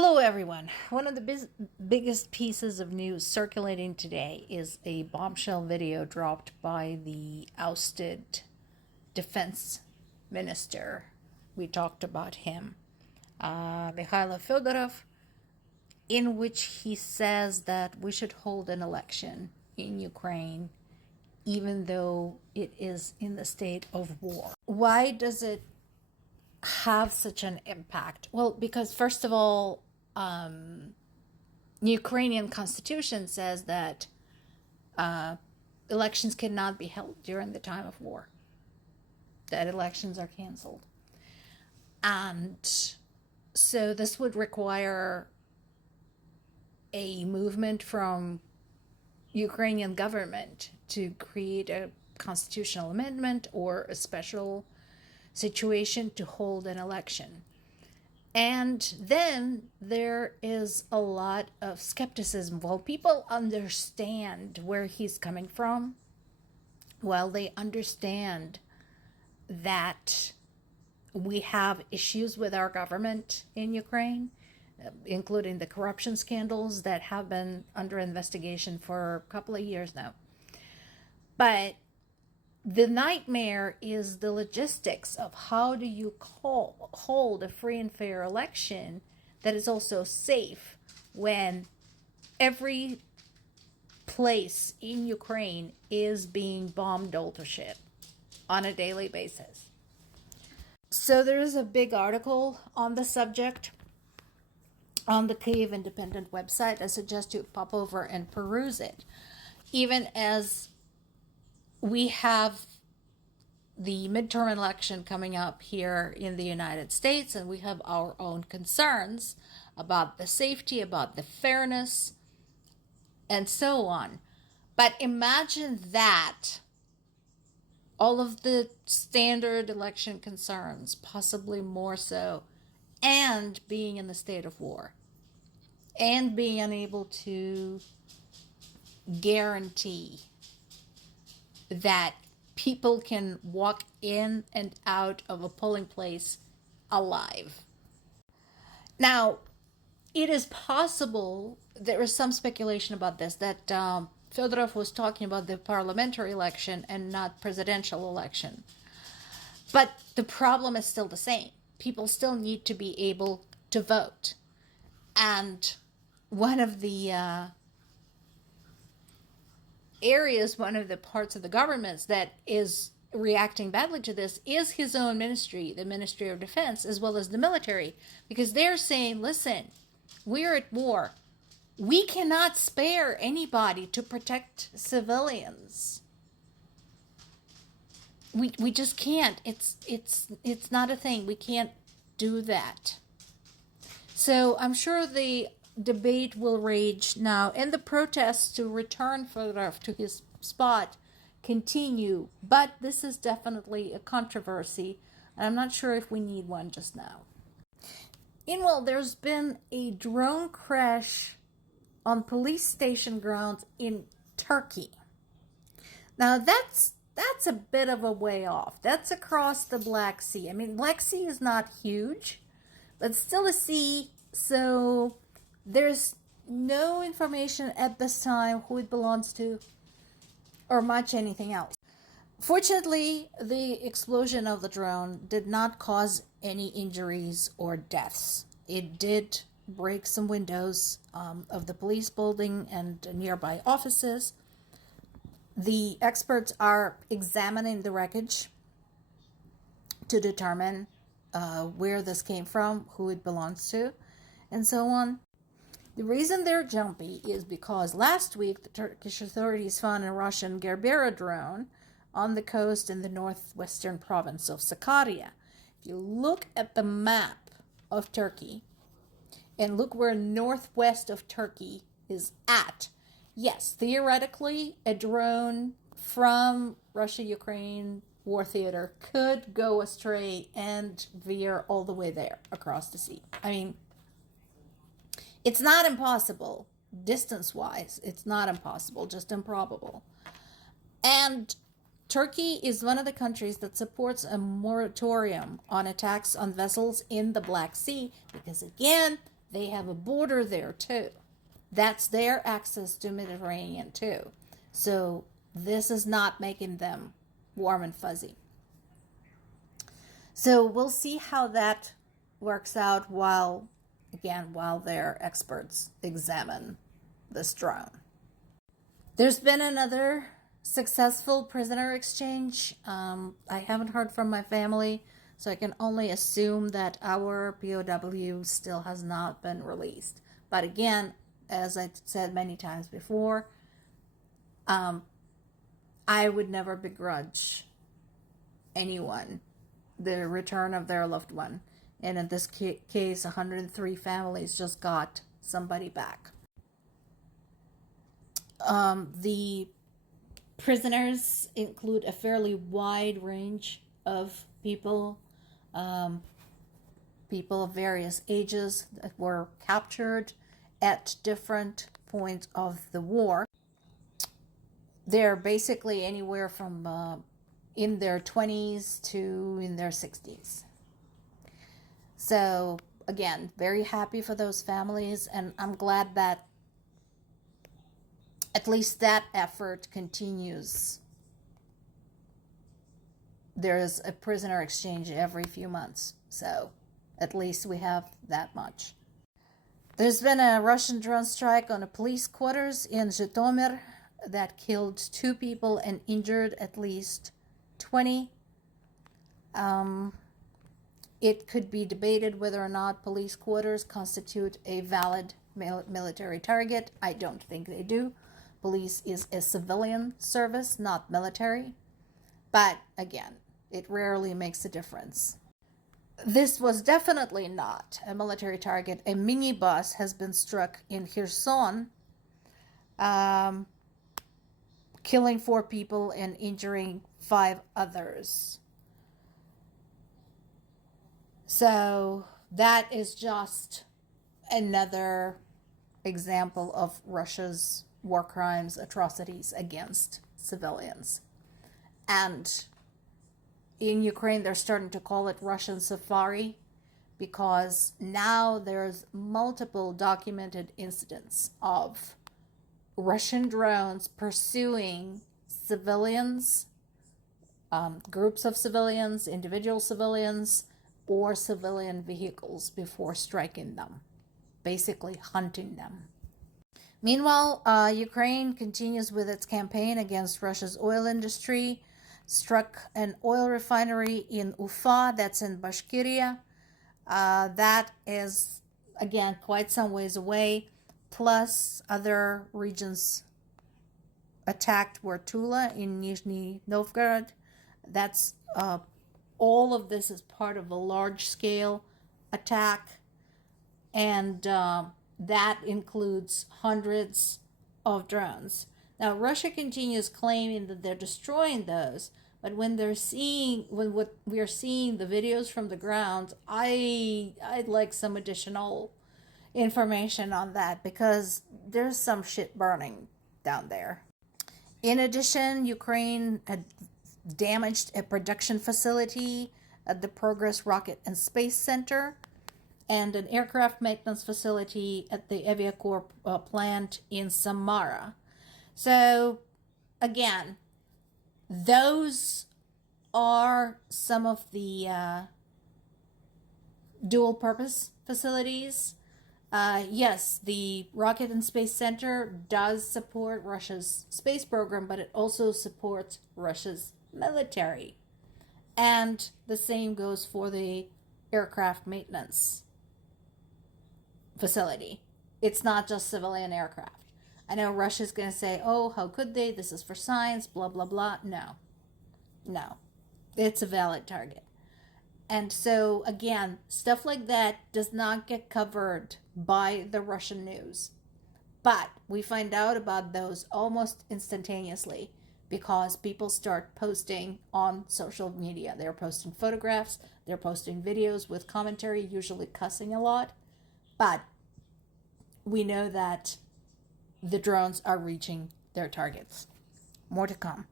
Hello, everyone. One of the biggest pieces of news circulating today is a bombshell video dropped by the ousted defense minister. We talked about him, Mikhailo Fedorov, in which he says that we should hold an election in Ukraine, even though it is in the state of war. Why does it have such an impact? Well, because first of all, Ukrainian constitution says that elections cannot be held during the time of war, that elections are canceled. And so this would require a movement from Ukrainian government to create a constitutional amendment or a special situation to hold an election. And then there is a lot of skepticism. While people understand where he's coming from, while they understand that we have issues with our government in Ukraine, including the corruption scandals that have been under investigation for a couple of years now. But the nightmare is the logistics of how do you hold a free and fair election that is also safe when every place in Ukraine is being bombed to shit on a daily basis. So there is a big article on the subject on the Kyiv Independent website. I suggest you pop over and peruse it. Even as we have the midterm election coming up here in the United States, and we have our own concerns about the safety, about the fairness, and so on. But imagine that all of the standard election concerns, possibly more so, and being in the state of war, and being unable to guarantee that people can walk in and out of a polling place alive. Now, it is possible, there is some speculation about this, that Fedorov was talking about the parliamentary election and not presidential election. But the problem is still the same. People still need to be able to vote. And one of the one of the parts of the governments that is reacting badly to this is his own ministry, the Ministry of Defense, as well as the military, because they're saying, listen, we're at war. We cannot spare anybody to protect civilians. We just can't. It's not a thing. We can't do that. So I'm sure the debate will rage now, and the protests to return Fedorov to his spot continue. But this is definitely a controversy, and I'm not sure if we need one just now. Meanwhile, there's been a drone crash on police station grounds in Turkey. Now that's a bit of a way off. That's across the Black Sea. I mean, Black Sea is not huge, but still a sea, so there's no information at this time who it belongs to or much anything else. Fortunately, the explosion of the drone did not cause any injuries or deaths. It did break some windows of the police building and nearby offices. The experts are examining the wreckage to determine where this came from, who it belongs to, and so on. The reason they're jumpy is because last week the Turkish authorities found a Russian Gerbera drone on the coast in the northwestern province of Sakarya. If you look at the map of Turkey and look where northwest of Turkey is at, yes, theoretically a drone from Russia-Ukraine war theater could go astray and veer all the way there across the sea. I mean, it's not impossible, distance-wise. It's not impossible, just improbable. And Turkey is one of the countries that supports a moratorium on attacks on vessels in the Black Sea because, again, They have a border there too. That's their access to Mediterranean too. So this is not making them warm and fuzzy. So we'll see how that works out while their experts examine this drone. There's been another successful prisoner exchange. I haven't heard from my family, so I can only assume that our POW still has not been released. But again, as I said many times before, I would never begrudge anyone the return of their loved one. And in this case, 103 families just got somebody back. The prisoners include a fairly wide range of people, people of various ages that were captured at different points of the war. They're basically anywhere from in their 20s to in their 60s. So again, very happy for those families, and I'm glad that at least that effort continues. There's a prisoner exchange every few months, so at least we have that much. There's been a Russian drone strike on a police quarters in Zhytomyr that killed 2 people and injured at least 20. It could be debated whether or not police quarters constitute a valid military target. I don't think they do. Police is a civilian service, not military. But again, it rarely makes a difference. This was definitely not a military target. A minibus has been struck in Kherson, killing 4 people and injuring 5 others. So that is just another example of Russia's war crimes, atrocities against civilians. And in Ukraine, they're starting to call it Russian Safari because now there's multiple documented incidents of Russian drones pursuing civilians, groups of civilians, individual civilians, or civilian vehicles before striking them, basically hunting them. Meanwhile, Ukraine continues with its campaign against Russia's oil industry, struck an oil refinery in Ufa, that's in Bashkiria. That is, again, quite some ways away, plus other regions attacked were Tula in Nizhny Novgorod. That's all of this is part of a large-scale attack, and that includes hundreds of drones. Now, Russia continues claiming that they're destroying those, but when we are seeing the videos from the ground, I'd like some additional information on that because there's some shit burning down there. In addition, Ukraine had damaged a production facility at the Progress Rocket and Space Center and an aircraft maintenance facility at the Aviacorp plant in Samara. So, again, those are some of the dual-purpose facilities. Yes, the Rocket and Space Center does support Russia's space program, but it also supports Russia's military. And the same goes for the aircraft maintenance facility. It's not just civilian aircraft. I know Russia's going to say, oh, how could they? This is for science, blah, blah, blah. No. It's a valid target. And so, again, stuff like that does not get covered by the Russian news. But we find out about those almost instantaneously because people start posting on social media. They're posting photographs, they're posting videos with commentary, usually cussing a lot. But we know that the drones are reaching their targets. More to come.